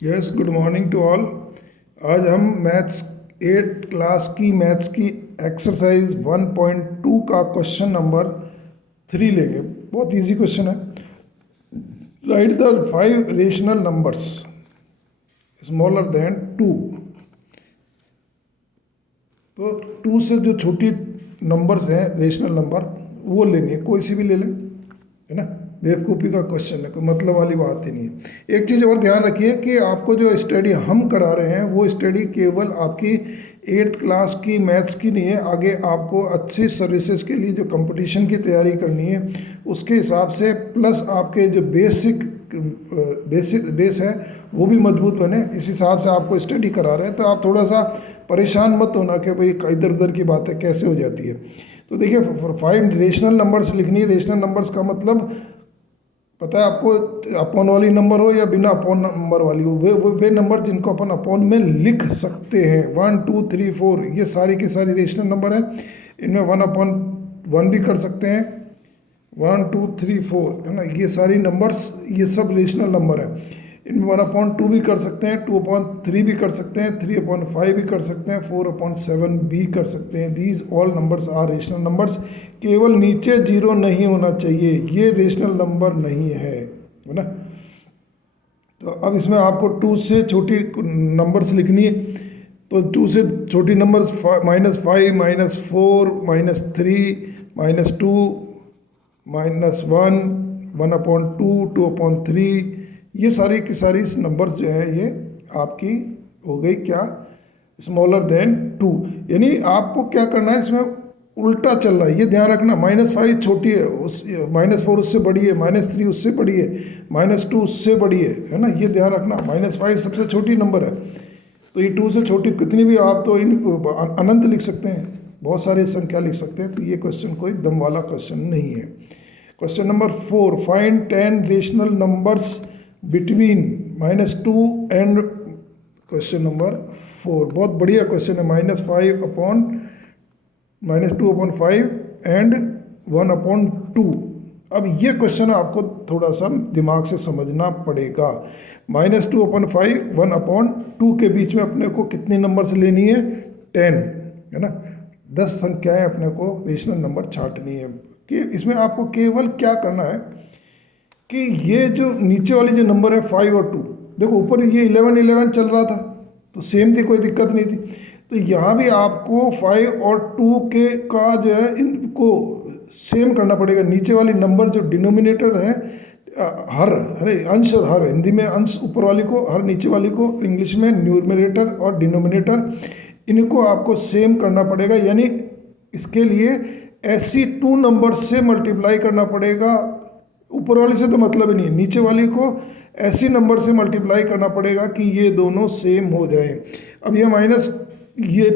Yes, good morning to all. आज हम maths 8 class की मैथ्स की एक्सरसाइज 1.2 का क्वेश्चन नंबर 3 लेंगे। बहुत इजी क्वेश्चन है। Write the 5 rational numbers smaller than 2। तो 2 से जो छोटी नंबर्स हैं रेशनल नंबर, वो लेनी है, कोई सी भी ले लें, है ना। बेवकूफ़ी का क्वेश्चन है, कोई मतलब वाली बात ही नहीं है। एक चीज़ और ध्यान रखिए कि आपको जो स्टडी हम करा रहे हैं वो स्टडी केवल आपकी 8th क्लास की मैथ्स की नहीं है। आगे आपको अच्छी सर्विसेज के लिए जो कंपटीशन की तैयारी करनी है उसके हिसाब से, प्लस आपके जो बेस है वो भी मजबूत बने, इस हिसाब से आपको स्टडी करा रहे हैं। तो आप थोड़ा सा परेशान मत होना कि भाई इधर उधर की बातें कैसे हो जाती है। तो देखिए, 5 रेशनल नंबर्स लिखनी है। रेशनल नंबर्स का मतलब पता है आपको, अपॉन वाली नंबर हो या बिना अपॉन नंबर वाली हो, वे नंबर जिनको अपन अपॉन में लिख सकते हैं। 1 2 3 4 ये सारी की सारी रेशनल नंबर है। इनमें 1/1 भी कर सकते हैं, 1 2 3 4, है ना। ये सारी नंबर्स, ये सब रेशनल नंबर है। इनमें 1/2 भी कर सकते हैं, 2/3 भी कर सकते हैं, 3/5 भी कर सकते हैं, 4/7 भी कर सकते हैं। These all numbers are rational numbers. केवल नीचे जीरो नहीं होना चाहिए, ये रेशनल नंबर नहीं है ना। तो अब इसमें आपको 2 से छोटी नंबर्स लिखनी है। तो 2 से छोटी नंबर्स -5, -4, -3, -2, -1, 1/2, 2/3, ये सारी की सारी नंबर्स जो है ये आपकी हो गई क्या, स्मॉलर देन 2। यानी आपको क्या करना है, इसमें उल्टा चल रहा है, ये ध्यान रखना। -5 छोटी है, उस -4 उससे बड़ी है, -3 उससे बड़ी है, -2 उससे बड़ी है ना। ये ध्यान रखना, -5 सबसे छोटी नंबर है। तो ये 2 से छोटी कितनी भी आप तो इन अनंत लिख सकते हैं, बहुत सारी संख्या लिख सकते हैं। तो ये क्वेश्चन कोई दम वाला क्वेश्चन नहीं है। Question number 4, find 10 rational numbers between -2 and, question number 4 बहुत बढ़िया क्वेश्चन है। -2/5 एंड 1/2। अब ये क्वेश्चन आपको थोड़ा सा दिमाग से समझना पड़ेगा। -2/5, 1/2 के बीच में अपने को कितनी नंबर से लेनी है, 10, है ना। 10 संख्याएं अपने को रेशनल नंबर छांटनी है। कि इसमें आपको केवल क्या करना है कि ये जो नीचे वाली जो नंबर है 5 और 2, देखो ऊपर ये 11 चल रहा था तो सेम थी, कोई दिक्कत नहीं थी। तो यहाँ भी आपको 5 और 2 के का जो है इनको सेम करना पड़ेगा। नीचे वाली नंबर जो डिनोमिनेटर है, हर, अरे अंश और हर, हिंदी में अंश ऊपर वाली को, हर नीचे वाली को, इंग्लिश में न्यूमरेटर और डिनोमिनेटर, इनको आपको सेम करना पड़ेगा। यानी इसके लिए ऐसी 2 नंबर से मल्टीप्लाई करना पड़ेगा। ऊपर वाली से तो मतलब ही नहीं है, नीचे वाली को ऐसी नंबर से मल्टीप्लाई करना पड़ेगा कि ये दोनों सेम हो जाए। अब ये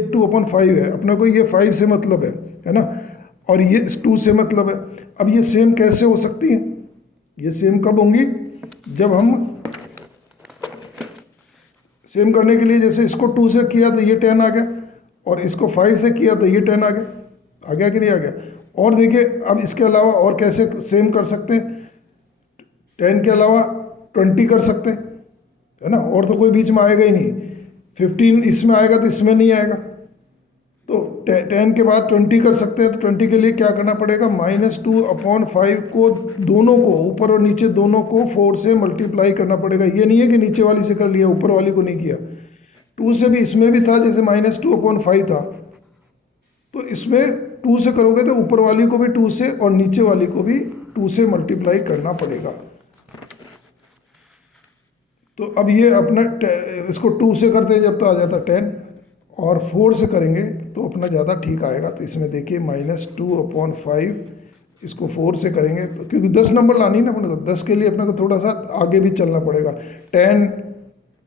2/5 है, अपने को ये 5 से मतलब है ना, और ये 2 से मतलब है। अब ये सेम कैसे हो सकती है, ये सेम कब होंगी, जब हम सेम करने के लिए, जैसे इसको 2 से किया तो ये 10 आ गया, और इसको 5 से किया तो ये 10 आ गया कि नहीं आ गया। और देखिए, अब इसके अलावा और कैसे सेम कर सकते हैं, 10 के अलावा 20 कर सकते हैं, है ना। और तो कोई बीच में आएगा ही नहीं। 15 इसमें आएगा तो इसमें नहीं आएगा। तो 10 के बाद 20 कर सकते हैं। तो 20 के लिए क्या करना पड़ेगा, -2/5 को, दोनों को, ऊपर और नीचे दोनों को 4 से मल्टीप्लाई करना पड़ेगा। ये नहीं है कि नीचे वाली से कर लिया, ऊपर वाली को नहीं किया। 2 से भी, इसमें भी था, जैसे -2/5 था, तो इसमें 2 से करोगे तो ऊपर वाली को भी 2 से और नीचे वाली को भी 2 से मल्टीप्लाई करना पड़ेगा। तो अब ये अपना इसको 2 से करते हैं जब तो आ जाता 10, और 4 से करेंगे तो अपना ज़्यादा ठीक आएगा। तो इसमें देखिए -2/5, इसको 4 से करेंगे तो, क्योंकि 10 नंबर लानी है ना अपने को, 10 के लिए अपने को थोड़ा सा आगे भी चलना पड़ेगा। 10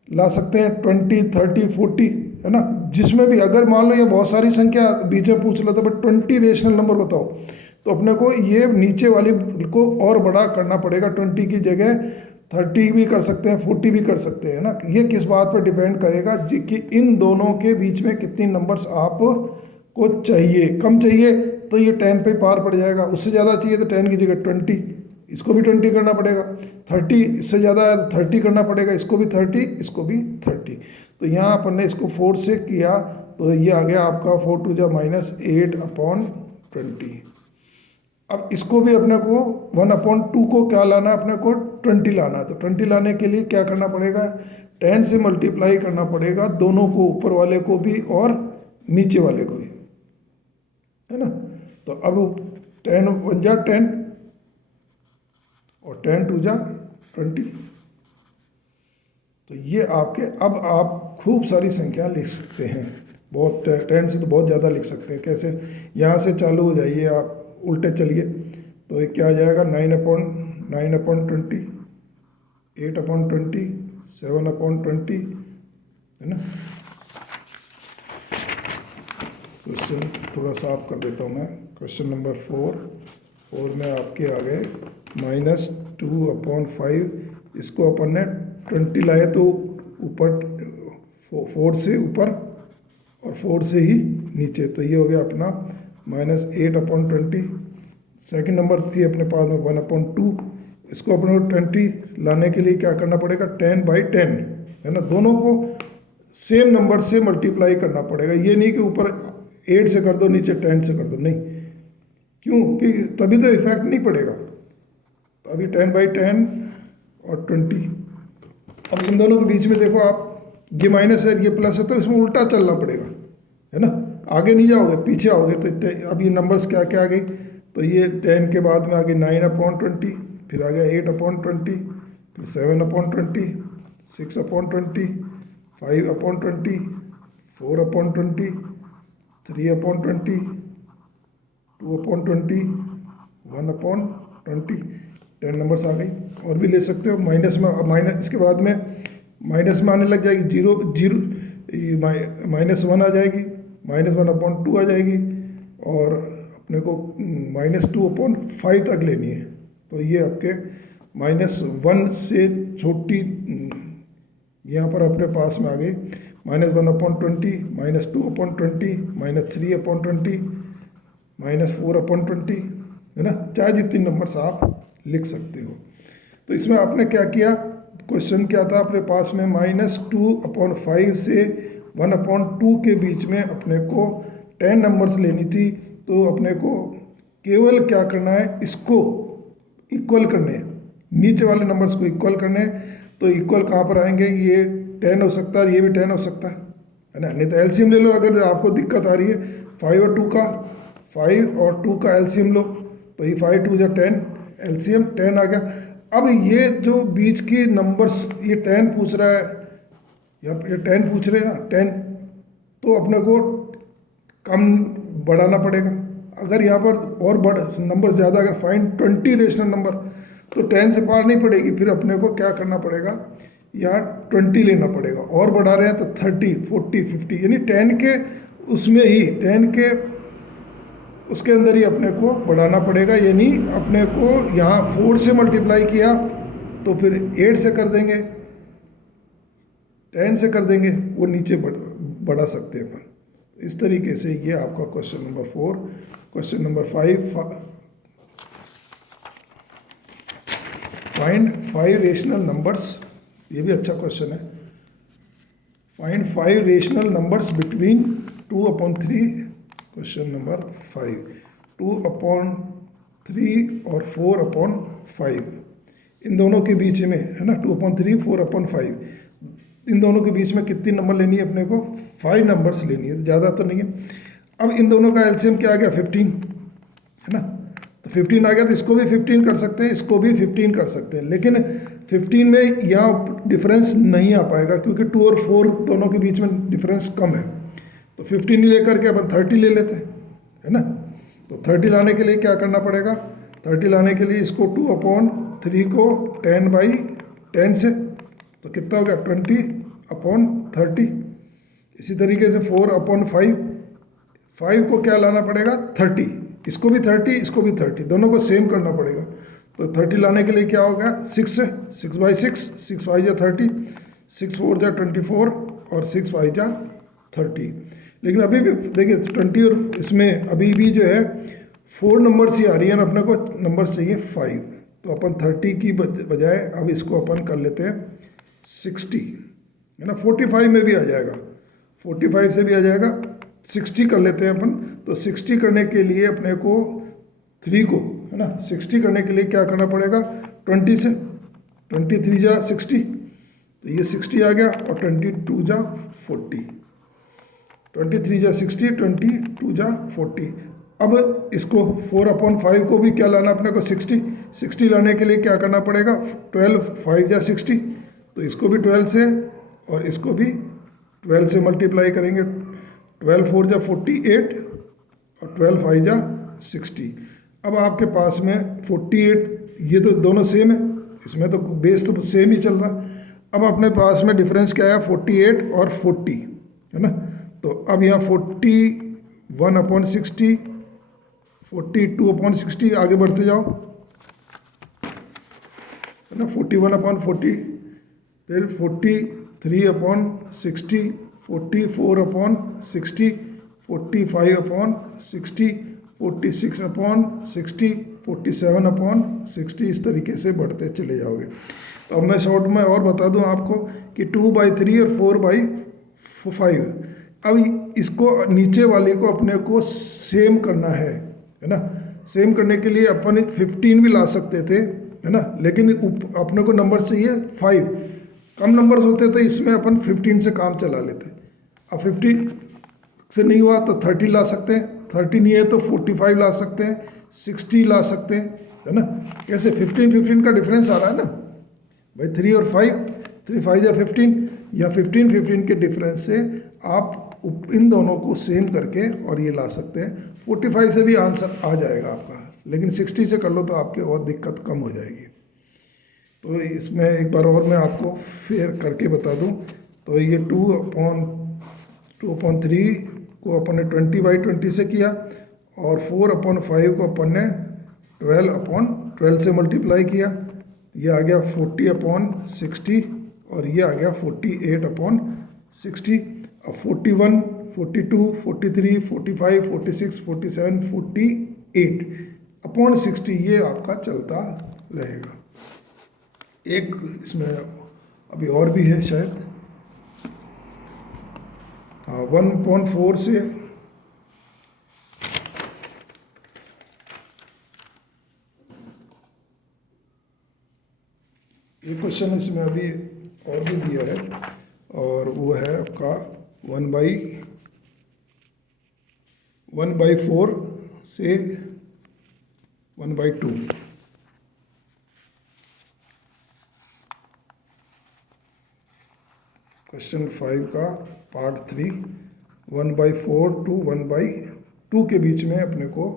ला सकते हैं, 20, 30, 40, है ना। जिसमें भी, अगर मान लो ये बहुत सारी संख्या बीच में पूछ लेता, बट 20 रेशनल नंबर बताओ, तो अपने को ये नीचे वाली को और बड़ा करना पड़ेगा। 20 की जगह 30 भी कर सकते हैं, 40 भी कर सकते हैं ना। ये किस बात पर डिपेंड करेगा कि इन दोनों के बीच में कितनी नंबर्स आपको चाहिए। कम चाहिए तो ये 10 पे पार पड़ जाएगा, उससे ज़्यादा चाहिए तो 10 की जगह 20, इसको भी 20 करना पड़ेगा, 30 इससे ज़्यादा है तो 30 करना पड़ेगा, इसको भी 30, इसको भी 30। तो यहाँ अपन ने इसको 4 से किया तो ये आ गया आपका 4 टू जा -8/20। अब इसको भी अपने को 1/2 को क्या लाना है, अपने को 20 लाना है। तो 20 लाने के लिए क्या करना पड़ेगा, 10 से मल्टीप्लाई करना पड़ेगा दोनों को, ऊपर वाले को भी और नीचे वाले को भी, है ना। तो अब 10 1 जा 10 और 10 2 जा 20। तो ये आपके, अब आप खूब सारी संख्या लिख सकते हैं, बहुत 10 से तो बहुत ज़्यादा लिख सकते हैं। कैसे, यहाँ से चालू हो जाइए आप, उल्टे चलिए तो ये क्या आ जाएगा, 9/20, 8/20, 7/20, है ना। क्वेश्चन थोड़ा साफ कर देता हूँ मैं। क्वेश्चन नंबर 4 में आपके आ गए -2/5। इसको अपन ने 20 लाए तो ऊपर 4 से ऊपर और 4 से ही नीचे, तो ये हो गया अपना -8/20। सेकंड नंबर थी अपने पास में 1/2। इसको अपने 20 लाने के लिए क्या करना पड़ेगा, 10/10, है ना। दोनों को सेम नंबर से मल्टीप्लाई करना पड़ेगा। ये नहीं कि ऊपर 8 से कर दो नीचे 10 से कर दो, नहीं, क्यों कि तभी तो इफेक्ट नहीं पड़ेगा। तो अभी 10/10 और 20। अब इन दोनों के बीच में देखो आप, ये माइनस है ये प्लस है, तो इसमें उल्टा चलना पड़ेगा, है ना। आगे नहीं जाओगे पीछे आओगे। तो अब ये नंबर्स क्या क्या आ गई, तो ये 10 के बाद में आ गई 9/20, फिर आ गया 8/20, फिर 7/20, 6/20, 5/20, 4/20, 3/20, 2/20, 1/20। 10 नंबर्स आ गई। और भी ले सकते हो, माइनस में, माइनस इसके बाद में माइनस में आने लग जाएगी, जीरो -1 आ जाएगी, -1/2 आ जाएगी, और अपने को -2/5 तक लेनी है। तो ये आपके -1 से छोटी यहाँ पर अपने पास में आ गई -1/20, -2/20, -3/20, -4/20, है ना। चाहे जितनी नंबर्स आप लिख सकते हो। तो इसमें आपने क्या किया, क्वेश्चन क्या था अपने पास में, -2/5 से 1/2 के बीच में अपने को 10 नंबर्स लेनी थी। तो अपने को केवल क्या करना है, इसको इक्वल करने हैं, नीचे वाले नंबर्स को इक्वल करने हैं। तो इक्वल कहाँ पर आएंगे, ये 10 हो सकता है, ये भी 10 हो सकता है ना। नहीं तो एलसीएम ले लो, अगर आपको दिक्कत आ रही है 5 और 2 का एलसीएम लो, तो ये 5 2 जा 10, एलसीएम 10 आ गया। अब ये जो बीच के नंबर्स, ये 10 पूछ रहा है, यहाँ पर 10 पूछ रहे हैं ना, 10, तो अपने को कम बढ़ाना पड़ेगा। अगर यहाँ पर और बड़ नंबर ज़्यादा, अगर फाइंड 20 रेशनल नंबर, तो 10 से पार नहीं पड़ेगी, फिर अपने को क्या करना पड़ेगा, यहाँ 20 लेना पड़ेगा। और बढ़ा रहे हैं तो 30, 40, 50, यानी 10 के उसमें ही, 10 के उसके अंदर ही अपने को बढ़ाना पड़ेगा। यानी अपने को यहाँ 4 से मल्टीप्लाई किया तो फिर 8 से कर देंगे, 10 से कर देंगे, वो नीचे बढ़ा सकते हैं अपन। इस तरीके से ये आपका question number 4। Question number 5, find 5 rational numbers. ये भी अच्छा क्वेश्चन है। Find 5 rational numbers between 2/3। Question number 5, 2/3 और 4/5, इन दोनों के बीच में, है ना, 2/3, 4/5, इन दोनों के बीच में कितनी नंबर लेनी है अपने को, 5 नंबर्स लेनी है, ज़्यादा तो नहीं है। अब इन दोनों का एलसीएम क्या आ गया, 15, है ना। तो 15 आ गया, तो इसको भी 15 कर सकते हैं, इसको भी 15 कर सकते हैं, लेकिन 15 में यहाँ डिफरेंस नहीं आ पाएगा, क्योंकि 2 और 4 दोनों के बीच में डिफरेंस कम है। तो 15 ही लेकर के अपन 30 ले लेते हैं, है ना। तो 30 लाने के लिए क्या करना पड़ेगा, 30 लाने के लिए इसको 2/3 को 10/10 से, तो कितना हो गया, 20/30। इसी तरीके से 4/5, 5 को क्या लाना पड़ेगा, 30, इसको भी 30, इसको भी 30, दोनों को सेम करना पड़ेगा। तो 30 लाने के लिए क्या होगा, 6 से, 6/6, 6 5 जा 30, 6 4 जा 24 और 6 5 जा 30। लेकिन अभी भी देखिए 20 और इसमें अभी भी जो है 4 नंबर्स ही आ रही है, अपने को नंबर चाहिए 5। तो अपन 30 की बजाय अब इसको अपन कर लेते हैं 60, है ना। 45 में भी आ जाएगा, 45 से भी आ जाएगा, 60 कर लेते हैं अपन। तो 60 करने के लिए अपने को 3 को, है ना, 60 करने के लिए क्या करना पड़ेगा, 20 से, 23 जा 60, तो ये 60 आ गया, और 22 जा 40, 23 जा 60, 22 जा 40। अब इसको 4/5 को भी क्या लाना अपने को, 60 लाने के लिए क्या करना पड़ेगा, 12, 5 जा 60, तो इसको भी 12 से और इसको भी 12 से मल्टीप्लाई करेंगे, 12 4 जा 48 और 12 5 जा 60। अब आपके पास में 48, ये तो दोनों सेम है, इसमें तो बेस तो सेम ही चल रहा। अब अपने पास में डिफरेंस क्या है, 48 और 40, है ना। तो अब यहाँ 41/60, 42/60, आगे बढ़ते जाओ, है ना, 41/40, फिर 43/60, 44/60, 45/60, 46/60, 47/60, इस तरीके से बढ़ते चले जाओगे। तो अब मैं शॉर्ट में और बता दूं आपको कि 2/3 और 4/5, अब इसको नीचे वाले को अपने को सेम करना है ना। सेम करने के लिए अपन 15 भी ला सकते थे, है ना, लेकिन अपने को नंबर चाहिए 5, कम नंबर्स होते तो इसमें अपन 15 से काम चला लेते। अब 50 से नहीं हुआ तो 30 ला सकते हैं, 30 नहीं है तो 45 ला सकते हैं, 60 ला सकते हैं, है ना। कैसे 15 का डिफरेंस आ रहा है ना भाई, 3 और 5, 3 5 या 15, या 15 के डिफरेंस से आप इन दोनों को सेम करके और ये ला सकते हैं। 45 से भी आंसर आ जाएगा आपका, लेकिन 60 से कर लो तो आपके और दिक्कत कम हो जाएगी। तो इसमें एक बार और मैं आपको फेयर करके बता दूं, तो ये 2/3 को अपन ने 20/20 से किया, और 4/5 को अपन ने 12/12 से मल्टीप्लाई किया, ये आ गया 40/60, और ये आ गया 48/60। अब 41, 42, 43, 45, 46, 47, 48/60 ये आपका चलता रहेगा। एक इसमें अभी और भी है शायद, हाँ, 1/4 से एक क्वेश्चन इसमें अभी और भी दिया है, और वो है आपका 1/4 से 1/2। क्वेश्चन 5 का पार्ट 3, 1/4 to 1/2 के बीच में अपने को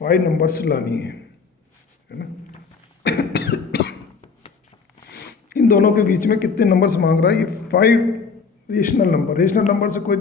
5 नंबर्स लानी है ना। इन दोनों के बीच में कितने नंबर्स मांग रहा है, ये 5 रेशनल नंबर। रेशनल नंबर से कोई